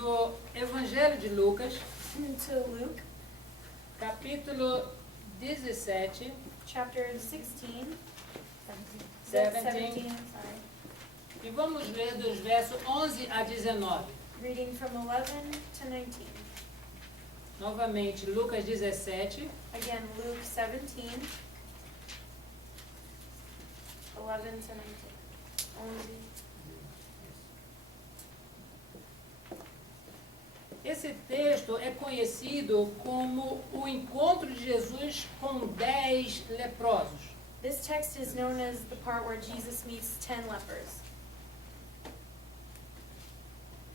no Evangelho de Lucas, to Luke capítulo 17, chapter 16, 17, I'm sorry. e vamos ler dos versos 11 a 19. Reading from 11 to 19. Novamente, Lucas 17, Again, Luke 17, 11 to 19. 11. Esse texto é conhecido como o encontro de Jesus com 10 leprosos. This text is known as the part where Jesus meets 10 lepers.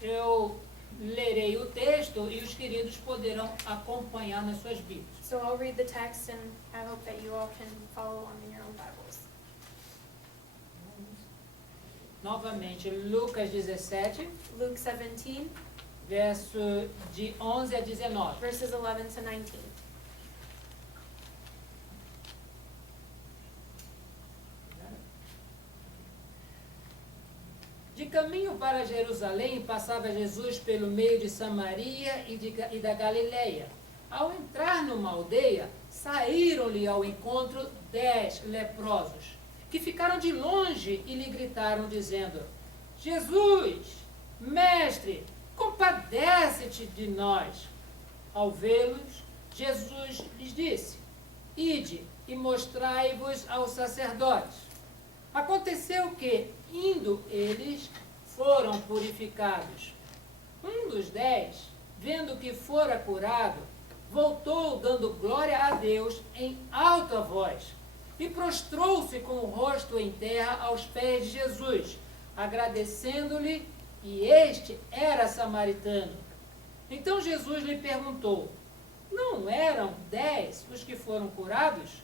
Eu lerei o texto e os queridos poderão acompanhar nas suas Bíblias. So I'll read the text and I hope that you all can follow along in your own Bibles. Novamente, Lucas 17, Luke 17, verso de 11 a 19. verses 11 to 19. De caminho para Jerusalém, passava Jesus pelo meio de Samaria e da Galileia. Ao entrar numa aldeia, saíram-lhe ao encontro 10 leprosos, que ficaram de longe e lhe gritaram, dizendo: Jesus, mestre, compadece-te de nós. Ao vê-los, Jesus lhes disse: Ide e mostrai-vos aos sacerdotes. Aconteceu que, indo eles, foram purificados. Um dos 10, vendo que fora curado, voltou dando glória a Deus em alta voz e prostrou-se com o rosto em terra aos pés de Jesus, agradecendo-lhe, e este era samaritano. Então Jesus lhe perguntou: Não eram 10 os que foram curados?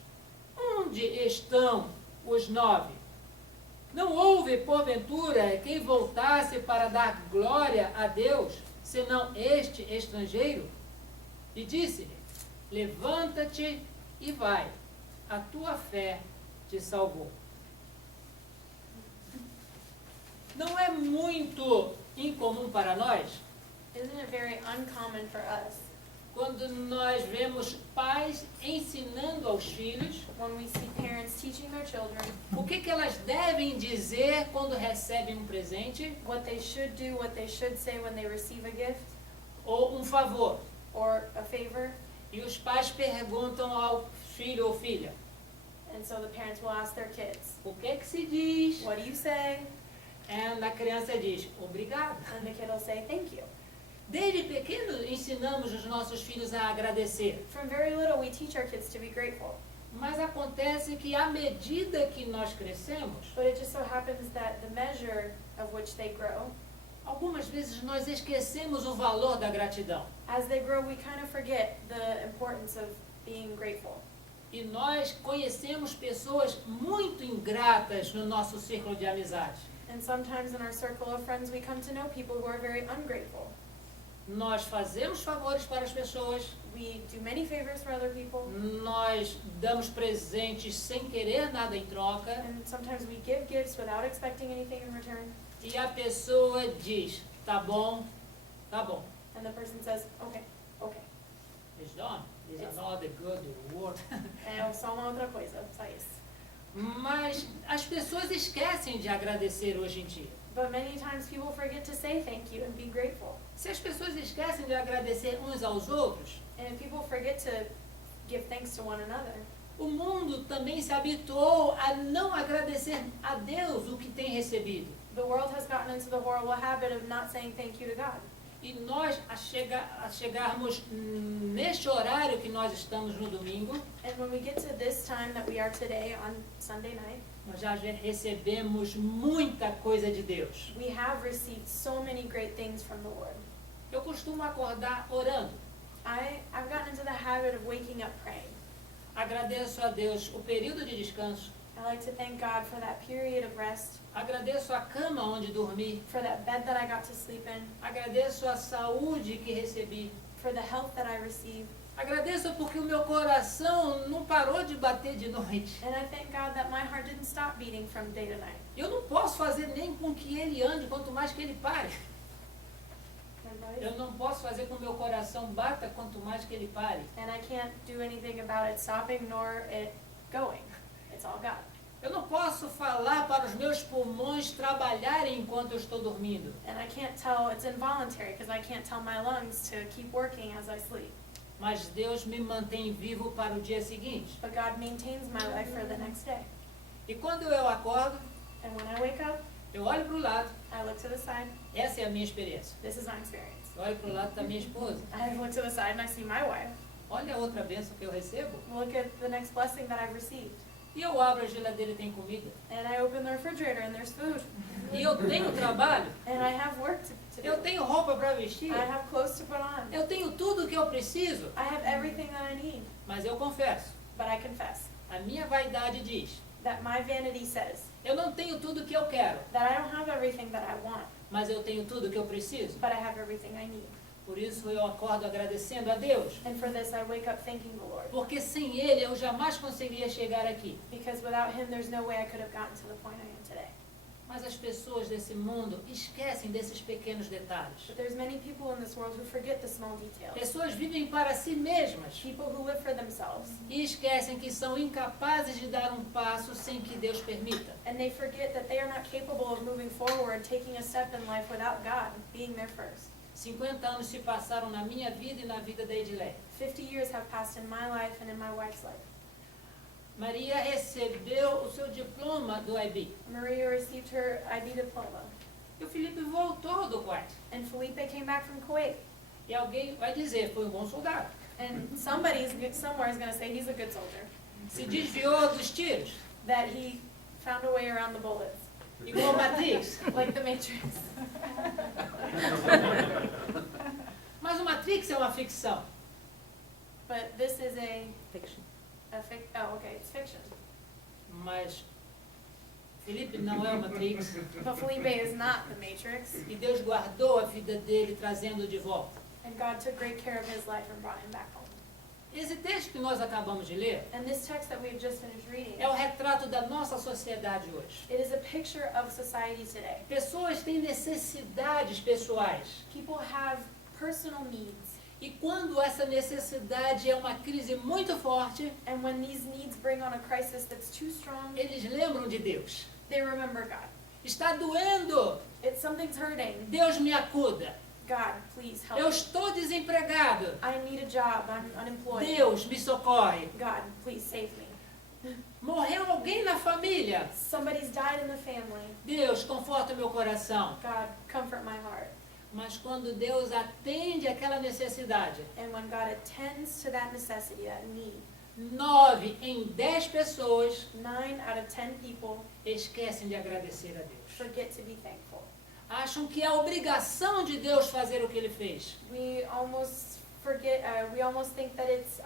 Onde estão os 9? Não houve, porventura, quem voltasse para dar glória a Deus, senão este estrangeiro? E disse-lhe: Levanta-te e vai, a tua fé te salvou. Não é muito incomum para nós, Isn't it very uncommon for us quando nós vemos pais ensinando aos filhos when we see parents teaching their children o que elas devem dizer quando recebem um presente what they should do, what they should say when they receive a gift ou um favor? or a favor? E os pais perguntam ao filho ou filha: And so the parents will ask their kids, O que se diz? what do you say? E a criança diz: Obrigado. And the kid will say, thank you. Desde pequeno ensinamos os nossos filhos a agradecer. From very little, we teach our kids to be grateful. Mas acontece que à medida que nós crescemos, But it just so happens that the measure of which they grow, algumas vezes nós esquecemos o valor da gratidão. as they grow, we kind of forget the importance of being grateful. E nós conhecemos pessoas muito ingratas no nosso círculo de amizade. And sometimes in our circle of friends, we come to know people who are very ungrateful. Nós fazemos favores para as pessoas, We do many favors for other people, nós damos presentes sem querer nada em troca, and sometimes we give gifts without expecting anything in return. e a pessoa diz: Tá bom, tá bom. And the person says, okay, okay. It's done. It's another good word. É só uma outra coisa, só isso. Mas as pessoas esquecem de agradecer hoje em dia. But many times people forget to say thank you and be grateful. Se as pessoas esquecem de agradecer uns aos outros, And if people forget to give thanks to one another, o mundo também se habituou a não agradecer a Deus o que tem recebido. the world has gotten into the horrible habit of not saying thank you to God. E nós, a chegarmos neste horário que nós estamos no domingo, And when we get to this time that we are today on Sunday night, nós já recebemos muita coisa de Deus. we have received so many great things from the Lord. Eu costumo acordar orando. I've gotten into the habit of waking up praying. Agradeço a Deus o período de descanso. I like to thank God for that period of rest, Agradeço a cama onde dormi. for that bed that I got to sleep in, Agradeço a saúde que recebi. for the health that I received. Agradeço porque o meu coração não parou de bater de noite. And I thank God that my heart didn't stop beating from day to night. Eu não posso fazer nem com que ele ande, quanto mais que ele pare. And, noise. Eu não posso fazer com que o meu coração bata quanto mais que ele pare. And I can't do anything about it stopping nor it going. It's all God. Eu não posso falar para os meus pulmões trabalharem enquanto eu estou dormindo. And I can't tell, it's involuntary because I can't tell my lungs to keep working as I sleep. Mas Deus me mantém vivo para o dia seguinte. But God maintains my life for the next day. E quando eu acordo, And when I wake up, eu olho para o lado. I look to the side. Essa é a minha experiência. This is my experience. Eu olho para o lado da minha esposa. I look to the side and I see my wife. Olha a outra bênção que eu recebo. Look at the next blessing that I've received. E eu abro a geladeira e tem comida. And I open the refrigerator and there's food. E eu tenho trabalho. And I have work to do. Eu tenho roupa para vestir. I have clothes to put on. Eu tenho tudo o que eu preciso. I have everything that I need. Mas eu confesso, But I confess a minha vaidade diz, that my vanity says eu não tenho tudo o que eu quero, that I don't have everything that I want, mas eu tenho tudo o que eu preciso. but I have everything I need. Por isso eu acordo agradecendo a Deus. And for this I wake up thanking the Lord. Porque sem Ele eu jamais conseguiria chegar aqui. Because without Him there's no way I could have gotten to the point I am today. Mas as pessoas desse mundo esquecem desses pequenos detalhes. But there's many people in this world who forget the small details. Pessoas vivem para si mesmas People who live for themselves. e esquecem que são incapazes de dar um passo sem que Deus permita. And they forget that they are not capable of moving forward, taking a step in life without God being there first. 50 anos se passaram na minha vida e na vida da Edileia. 50 years have passed in my life and in my wife's life. Maria recebeu o seu diploma do IB. Maria received her IB diploma. E o Felipe voltou do Kuwait. And Felipe came back from Kuwait. E alguém vai dizer, foi um bom soldado. And somewhere is going to say he's a good soldier. Se desviou dos tiros. That he found a way around the bullets. Igual Matrix. Like the Matrix. Mas o Matrix é uma ficção. But this is a Fiction. oh, okay, it's fiction. Mas Felipe não é o Matrix. But Felipe is not the Matrix. E Deus guardou a vida dele, trazendo-o de volta. And God took great care of his life and brought him back home. Esse texto que nós acabamos de ler And this text that we've just finished reading, é o retrato da nossa sociedade hoje. it is a picture of society today. Pessoas têm necessidades pessoais. People have personal needs. E quando essa necessidade é uma crise muito forte, And when these needs bring on a crisis that's too strong, eles lembram de Deus. they remember God. Está doendo. Something's hurting. Deus me acuda. God, please help Eu me. estou desempregado. I need a job. I'm unemployed. Deus me socorre. God, please save me. Morreu alguém na família. Somebody's died in the family. Deus, conforta o meu coração. God, comfort my heart. Mas quando Deus atende aquela necessidade, And when God attends to that necessity, that need, 9 em 10 pessoas 9 out of 10 people esquecem de agradecer a Deus. forget to be thankful. Acham que é obrigação de Deus fazer o que Ele fez. We almost forget, we almost think that it's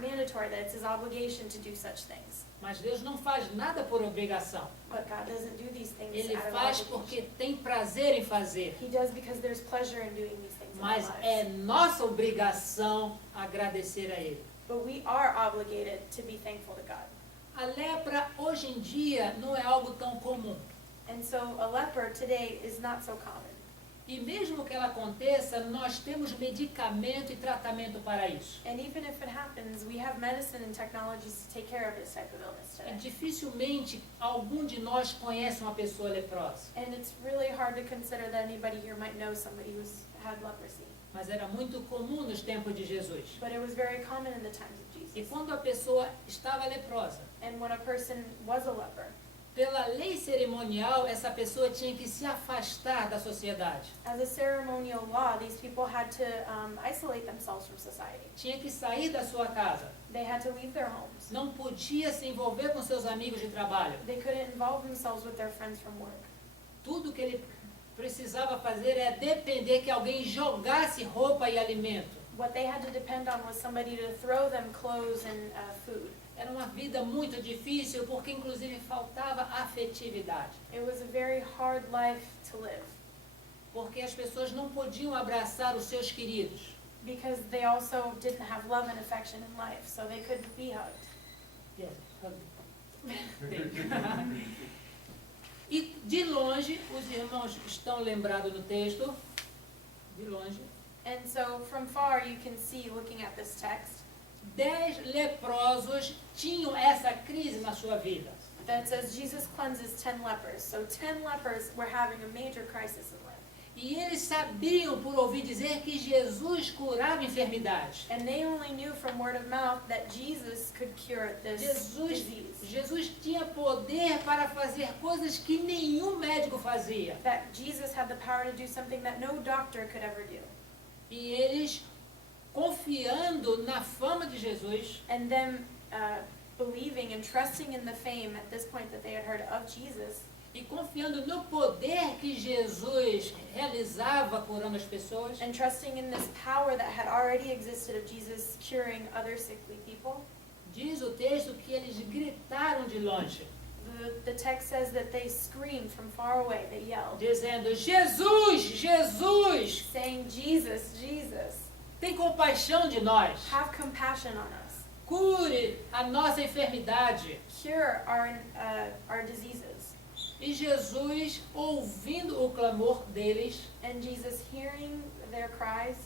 mandatory, that it's his obligation to do such things. Mas Deus não faz nada por obrigação. But God doesn't do these things Ele out of faz obligation. porque tem prazer em fazer. He does because there's pleasure in doing these things in our Mas lives. é nossa obrigação agradecer a Ele. But we are obligated to be thankful to God. A lepra hoje em dia não é algo tão comum. And so a leper today is not so common. E mesmo que ela aconteça, nós temos medicamento e tratamento para isso. And even if it happens, we have medicine and technologies to take care of this type of illness E today. dificilmente algum de nós conhece uma pessoa leprosa. And it's really hard to consider that anybody here might know somebody who's had leprosy. Mas era muito comum nos tempos de Jesus. But it was very common in the times of E Jesus. quando a pessoa estava leprosa, And when a person was a leper, pela lei cerimonial, essa pessoa tinha que se afastar da sociedade. as a ceremonial law, these people had to isolate themselves from society. Tinha que sair da sua casa. They had to leave their homes. Não podia se envolver com seus amigos de trabalho. They couldn't involve themselves with their friends from work. Tudo que ele precisava fazer é depender que alguém jogasse roupa e alimento. What they had to depend on was somebody to throw them clothes and food. Era uma vida muito difícil porque inclusive faltava afetividade. It was a very hard life to live Porque as pessoas não podiam abraçar os seus queridos. because they also didn't have love and affection in life, so they couldn't be hugged. E de longe, os irmãos estão lembrados no texto, de longe, And so from far you can see, looking at this text, 10 leprosos tinham essa crise na sua vida. that says Jesus cleanses 10 lepers. So 10 lepers were having a major crisis in life. E eles sabiam, por ouvir dizer, que Jesus curava enfermidades. And they only knew from word of mouth that Jesus could cure this disease. Jesus tinha poder para fazer coisas que nenhum médico fazia. That Jesus had the power to do something that no doctor could ever do. E eles, confiando na fama de Jesus, And them believing and trusting in the fame at this point that they had heard of Jesus, e confiando no poder que Jesus realizava curando as pessoas, and trusting in this power that had already existed of Jesus curing other sickly people, diz o texto que eles gritaram de longe, the text says that they screamed from far away, they yelled, dizendo: Jesus, Jesus, saying, Jesus, Jesus, tem compaixão de nós, have compassion on us, cure a nossa enfermidade. cure our diseases. E Jesus, ouvindo o clamor deles, And Jesus, hearing their cries,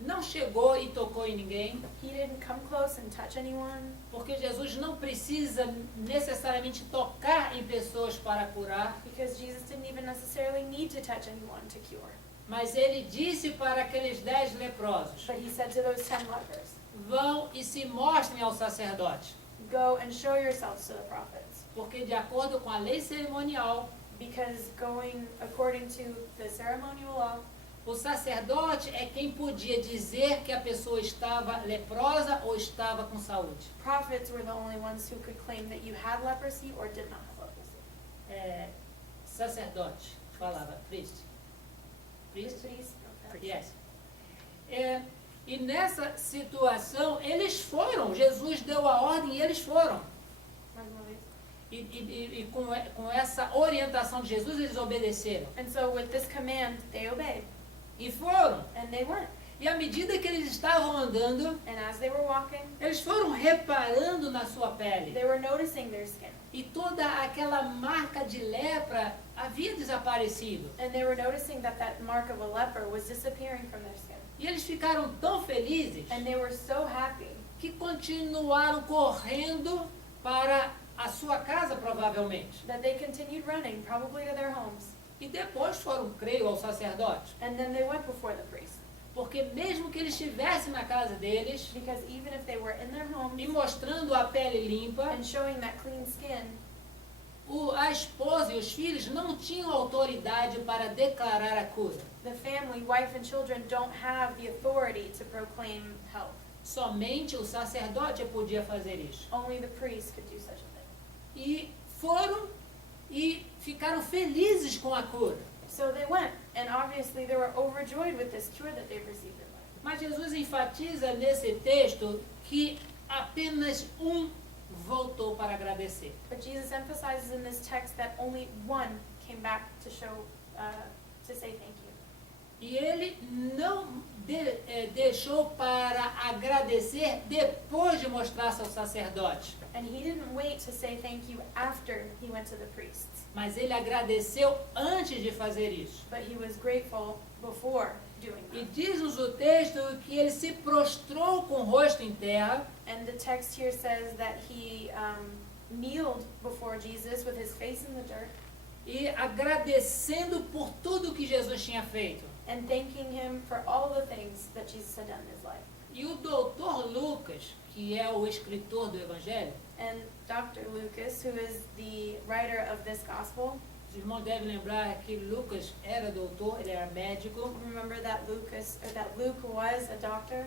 não chegou e tocou em ninguém, he didn't come close and touch anyone, porque Jesus não precisa necessariamente tocar em pessoas para curar, because Jesus didn't even necessarily need to touch anyone to cure. mas ele disse para aqueles 10 leprosos: But he said to those 10 lepers, vão e se mostrem ao sacerdote, go and show yourselves to the prophets. porque de acordo com a lei cerimonial, Because going according to the ceremonial law, o sacerdote é quem podia dizer que a pessoa estava leprosa ou estava com saúde. prophets were the only ones who could claim that you had leprosy or did not have leprosy. Sacerdote, falava, priest. Priest? Priest? Okay. Yes. E nessa situação, eles foram. Jesus deu a ordem e eles foram. Mais uma vez. E com essa orientação de Jesus, eles obedeceram. And so with this command, they obeyed. E foram. And they went. E à medida que eles estavam andando, And as they were walking, eles foram reparando na sua pele. they were noticing their skin. E toda aquela marca de lepra havia desaparecido. And they were noticing that that mark of a leper was disappearing from their skin. E eles ficaram tão felizes And they were so happy que continuaram correndo para a sua casa, provavelmente. that they continued running, probably to their homes. E depois foram, creio, ao sacerdote. And then they went before the priest. Porque mesmo que eles estivessem na casa deles Because even if they were in their homes e mostrando a pele limpa, and showing that clean skin, a esposa e os filhos não tinham autoridade para declarar a cura. the family, wife and children don't have the authority to proclaim health. Somente o sacerdote podia fazer isso. Only the priest could do such a thing. E foram e ficaram felizes com a cura. So they went, and obviously they were overjoyed with this cure that they've received in life. Mas Jesus enfatiza nesse texto que apenas voltou para agradecer. But Jesus emphasizes in this text that only one came back to show, to say thank you. E ele não deixou para agradecer depois de mostrar-se ao sacerdote. And he didn't wait to say thank you after he went to the priests, Mas ele agradeceu antes de fazer isso. but he was grateful before doing E that. diz-nos o texto que ele se prostrou com o rosto em terra And the text here says that he kneeled before Jesus with his face in the dirt e agradecendo por tudo que Jesus tinha feito. and thanking him for all the things that Jesus had done in his life. E o doutor Lucas, que é o escritor do Evangelho, And Dr. Lucas, who is the writer of this gospel, os irmãos devem lembrar que Lucas era doutor, ele era médico. remember that Luke was a doctor.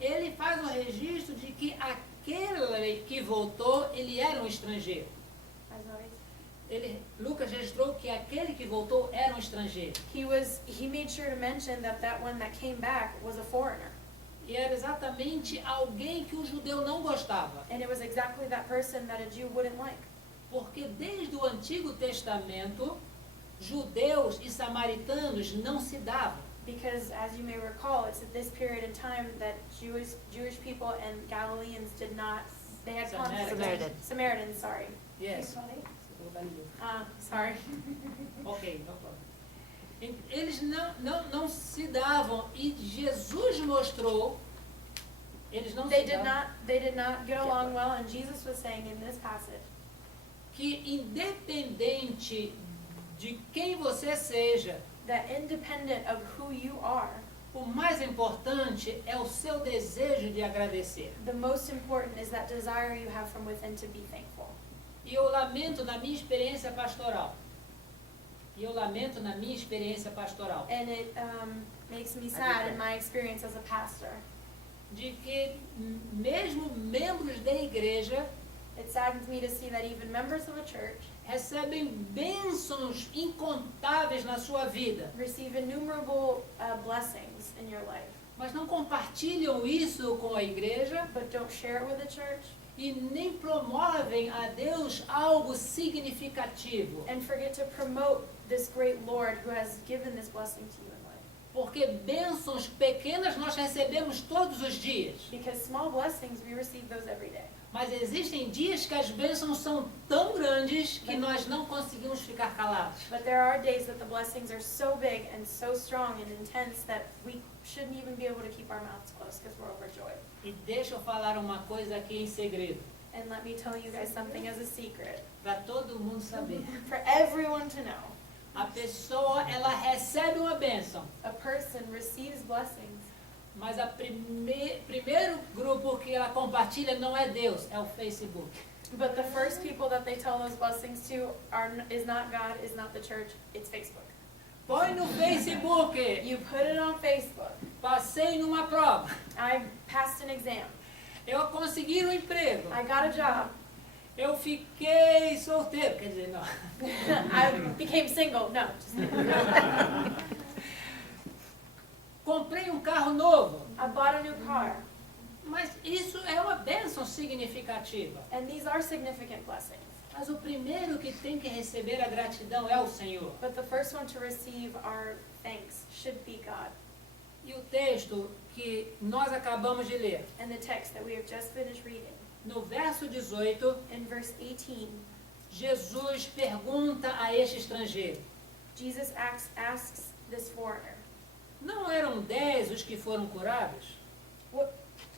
Ele faz o registro de que aquele que voltou, ele era um estrangeiro. As always. Lucas registrou que aquele que voltou era um estrangeiro. He made sure to mention that one that came back was a foreigner. E era exatamente alguém que o judeu não gostava. And it was exactly that person that a Jew wouldn't like. Porque desde o Antigo Testamento, judeus e samaritanos não se davam. Because as you may recall, it's at this period in time that Jewish people and Galileans did not, they had conflict. Samaritans, sorry. Yes. Sorry. Ok, no problem. Eles não se davam, e Jesus mostrou, eles não They se davam, did not get along well, and Jesus was saying in this passage que independente de quem você seja, that independent of who you are, o mais importante é o seu desejo de agradecer. the most important is that desire you have from within to be thankful. E eu lamento na minha experiência pastoral. And it makes me sad in my experience as a pastor. De que mesmo membros da igreja It saddens me to see that even members of a church recebem bênçãos incontáveis na sua vida, receive innumerable blessings in your life, mas não compartilham isso com a igreja but don't share it with the church e nem promovem a Deus algo significativo. and forget to promote this great Lord who has given this blessing to you in life. Porque bênçãos pequenas nós recebemos todos os dias. Because small blessings, we receive those every day. Mas existem dias que as bênçãos são tão grandes que nós não conseguimos ficar calados. But there are days that the blessings are so big and so strong and intense that we shouldn't even be able to keep our mouths closed because we're overjoyed. E deixa eu falar uma coisa aqui em segredo, And let me tell you guys something as a secret, para todo mundo saber. for everyone to know. A pessoa, ela recebe uma bênção, A person receives blessings, mas o primeiro grupo que ela compartilha não é Deus, é o Facebook. but the first people that they tell those blessings to is not God, is not the church, it's Facebook. Põe no Facebook, You put it on Facebook. passei numa prova, I passed an exam. eu consegui um emprego, I got a job. eu fiquei solteiro, quer dizer, não. I became single. No, just kidding. Comprei um carro novo, I bought a new car. mas isso é uma bênção significativa. And these are significant blessings. Mas o primeiro que tem que receber a gratidão é o Senhor. But the first one to receive our thanks should be God. E o texto que nós acabamos de ler, And the text that we have just finished reading, no verso 18, in verse 18, Jesus pergunta a este estrangeiro: Jesus asks this foreigner, não eram 10 os que foram curados?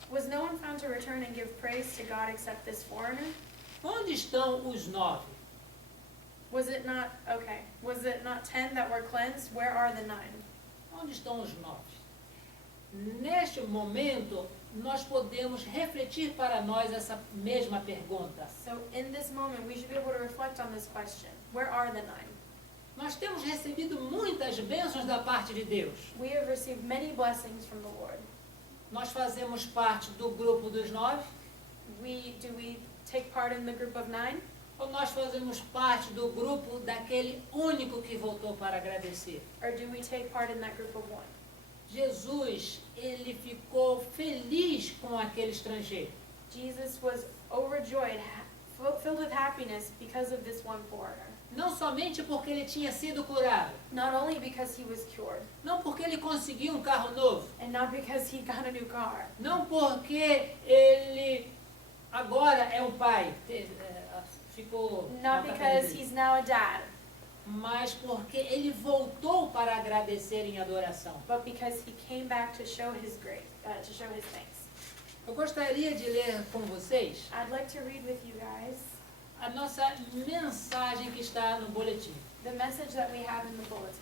was no one found to return and give praise to God except this foreigner? Onde estão os 9? Was it not 10 that were cleansed? Where are the 9? Onde estão os 9? Neste momento, nós podemos refletir para nós essa mesma pergunta. So in this moment, we should be able to reflect on this question. Where are the 9? Nós temos recebido muitas bênçãos da parte de Deus. We have received many blessings from the Lord. Nós fazemos parte do grupo dos 9? Do we take part in the group of 9? Ou nós fazemos parte do grupo daquele único que voltou para agradecer? Or do we take part in that group of 1? Jesus, ele ficou feliz com aquele estrangeiro. Jesus was overjoyed, filled with happiness because of this one foreigner. Não somente porque ele tinha sido curado, Not only because he was cured, não porque ele conseguiu um carro novo, and not because he got a new car, não porque ele agora é um pai, ficou not because he's now a dad, mas porque ele voltou para agradecer em adoração. but because he came back to show his grace, to show his thanks. Eu gostaria de ler com vocês I'd like to read with you guys a nossa mensagem que está no boletim. the message that we have in the bulletin.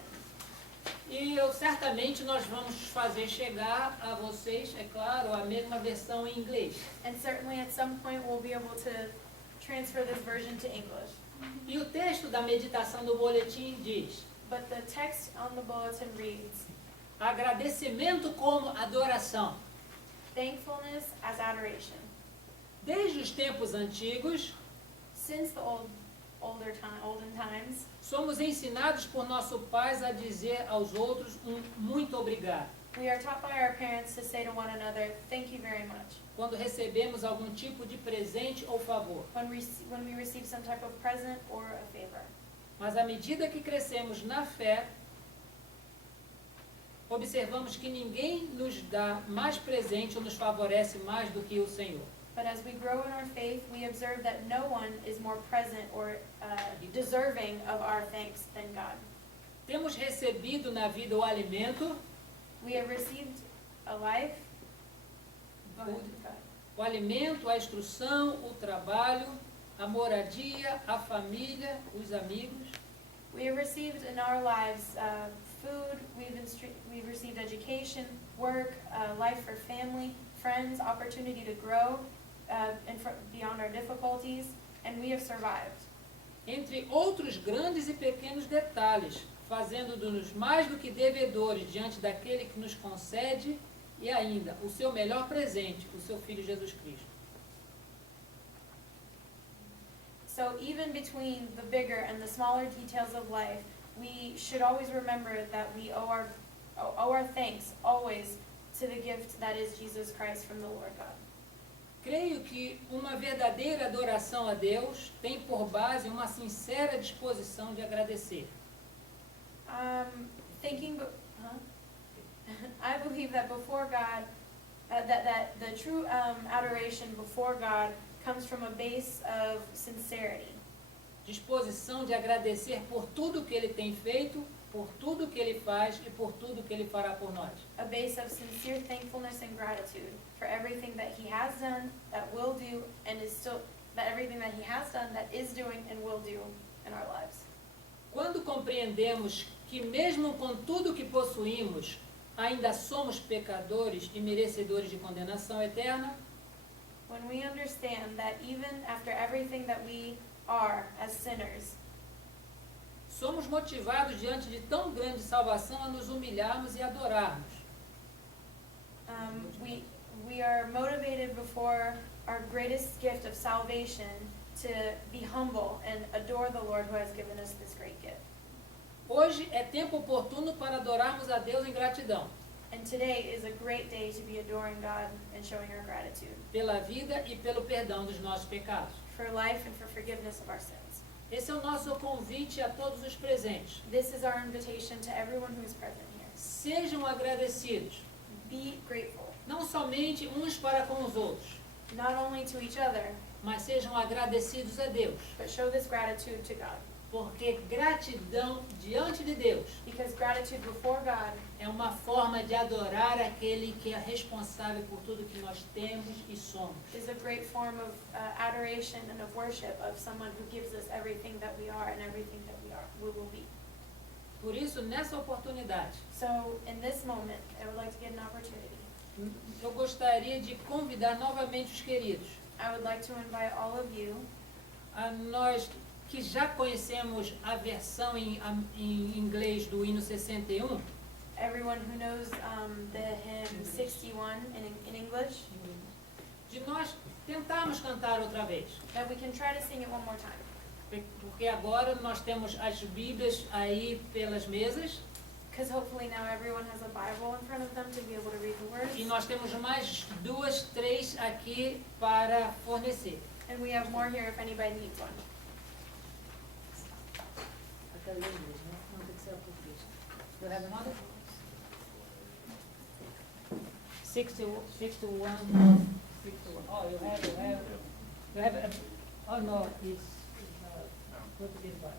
E certamente nós vamos fazer chegar a vocês, é claro, a mesma versão em inglês. And certainly at some point we'll be able to transfer this version to English. E o texto da meditação do boletim diz: But the text on the bulletin reads, agradecimento como adoração. thankfulness as adoration. Desde os tempos antigos, Since the olden times, somos ensinados por nossos pais a dizer aos outros muito obrigado, we are taught by our parents to say to one another, thank you very much, quando recebemos algum tipo de presente ou favor. when we receive some type of present or a favor. Mas à medida que crescemos na fé, observamos que ninguém nos dá mais presente ou nos favorece mais do que o Senhor. But as we grow in our faith, we observe that no one is more present or deserving of our thanks than God. Temos recebido na vida o alimento, We have received a life. o alimento, a instrução, o trabalho, a moradia, a família, os amigos. We have received in our lives food, we've received education, work, life for family, friends, opportunity to grow beyond our difficulties, and we have survived. Entre outros grandes e pequenos detalhes, fazendo-nos mais do que devedores diante daquele que nos concede e ainda o seu melhor presente, o seu Filho Jesus Cristo. So even between the bigger and the smaller details of life, we should always remember that we owe our thanks always to the gift that is Jesus Christ from the Lord God. Creio que uma verdadeira adoração a Deus tem por base uma sincera disposição de agradecer. I believe that before God, that the true adoration before God comes from a base of sincerity. Disposição de agradecer por tudo que Ele tem feito, por tudo que Ele faz e por tudo que Ele fará por nós. A base of sincere thankfulness and gratitude for everything that He has done, that will do, and is still, that everything that He has done, that is doing, and will do in our lives. Quando compreendemos que mesmo com tudo que possuímos, ainda somos pecadores e merecedores de condenação eterna, when we understand that even after everything that we are as sinners, somos motivados diante de tão grande salvação a nos humilharmos e adorarmos. We are motivated before our greatest gift of salvation to be humble and adore the Lord who has given us this great gift. Hoje é tempo oportuno para adorarmos a Deus em gratidão. And today is a great day to be adoring God and showing our gratitude. Pela vida e pelo perdão dos nossos pecados. For life and for forgiveness of our sins. Esse é o nosso convite a todos os presentes. This is our invitation to everyone who is present here. Sejam agradecidos. Be grateful. Não somente uns para com os outros. Not only to each other, mas sejam agradecidos a Deus. But show this gratitude to God. Porque gratidão diante de Deus Because gratitude before God é uma forma de adorar aquele que é responsável por tudo que nós temos e somos. Is a great form of adoration and of worship of someone who gives us everything that we are and everything that we will be. Por isso, nessa oportunidade, So, in this moment, I would like to get an opportunity. Eu gostaria de convidar novamente os queridos. I would like to invite all of you, a nós que já conhecemos a versão em inglês do hino 61, everyone who knows the hymn 61 in English, de nós tentarmos cantar outra vez. that we can try to sing it one more time. Porque agora nós temos as Bíblias aí pelas mesas. Because hopefully now everyone has a Bible in front of them to be able to read the words. E nós temos mais 2, 3 aqui para fornecer. And we have more here if anybody needs one. Até ler inglês, né? Não tem que ser a português. You have another? 61. Oh, you have. Oh no, it's Portuguese Bible.